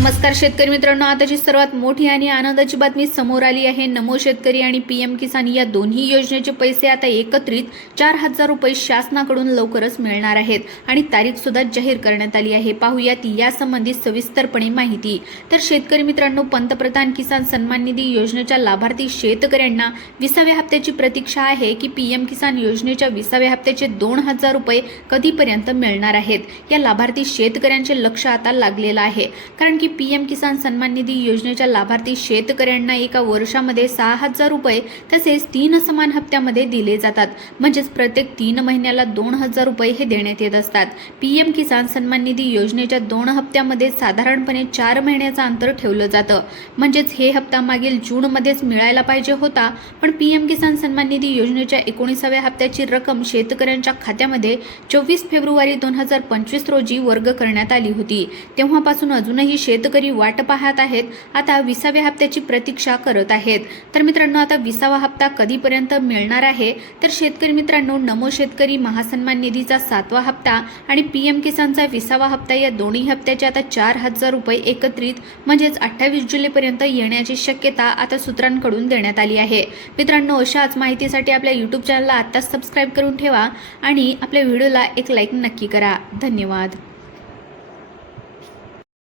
नमस्कार शेतकरी मित्रांनो, आताची सर्वात मोठी आणि आनंदाची बातमी समोर आली आहे। नमो शेतकरी आणि पीएम किसान या दोन्ही योजनेचे पैसे आता एकत्रित 4,000 रुपये शासनाकडून लवकरच मिळणार आहेत आणि तारीख सुद्धा जाहीर करण्यात आली आहे। पाहूयात यासंबंधी सविस्तरपणे माहिती। तर शेतकरी मित्रांनो, पंतप्रधान किसान सन्मान निधी योजनेच्या लाभार्थी शेतकऱ्यांना 20व्या हप्त्याची प्रतीक्षा आहे की पीएम किसान योजनेच्या 20व्या हप्त्याचे 2,000 रुपये कधीपर्यंत मिळणार आहेत। या लाभार्थी शेतकऱ्यांचे लक्ष आता लागलेलं आहे, कारण की पीएम किसान सन्मान निधी योजनेच्या लाभार्थी शेतकऱ्यांना एका वर्षामध्ये 6,000 रुपये तसेच 3 समान हप्त्यामध्ये दिले जातात। म्हणजेच प्रत्येक 3 महिन्याला 2,000 रुपये हे देण्यात येत असतात। पीएम किसान सन्मान निधी योजनेच्या 2 हप्त्यामध्ये साधारणपणे 4 महिन्याचं अंतर ठेवलं जातं। म्हणजेच हे हप्ता मागील जूनमध्येच मिळायला पाहिजे होता, पण पीएम किसान सन्मान निधी योजनेच्या 19व्या हप्त्याची रक्कम शेतकऱ्यांच्या खात्यामध्ये 24 फेब्रुवारी 2025 रोजी वर्ग करण्यात आली होती। तेव्हापासून अजूनही शेतकरी वाट पाहत आहेत, आता 20व्या हप्त्याची प्रतीक्षा करत आहेत। तर मित्रांनो, आता 20वा हप्ता कधीपर्यंत मिळणार आहे? तर शेतकरी मित्रांनो, नमो शेतकरी महासन्मान निधीचा 7वा हप्ता आणि पीएम किसानचा 20वा हप्ता या दोन्ही हप्त्याचे आता 4,000 रुपये एकत्रित म्हणजेच 28 जुलैपर्यंत येण्याची शक्यता आता सूत्रांकडून देण्यात आली आहे। मित्रांनो, अशाच माहितीसाठी आपल्या YouTube चॅनलला आत्ताच सबस्क्राईब करून ठेवा आणि आपल्या व्हिडिओला एक लाईक नक्की करा। धन्यवाद।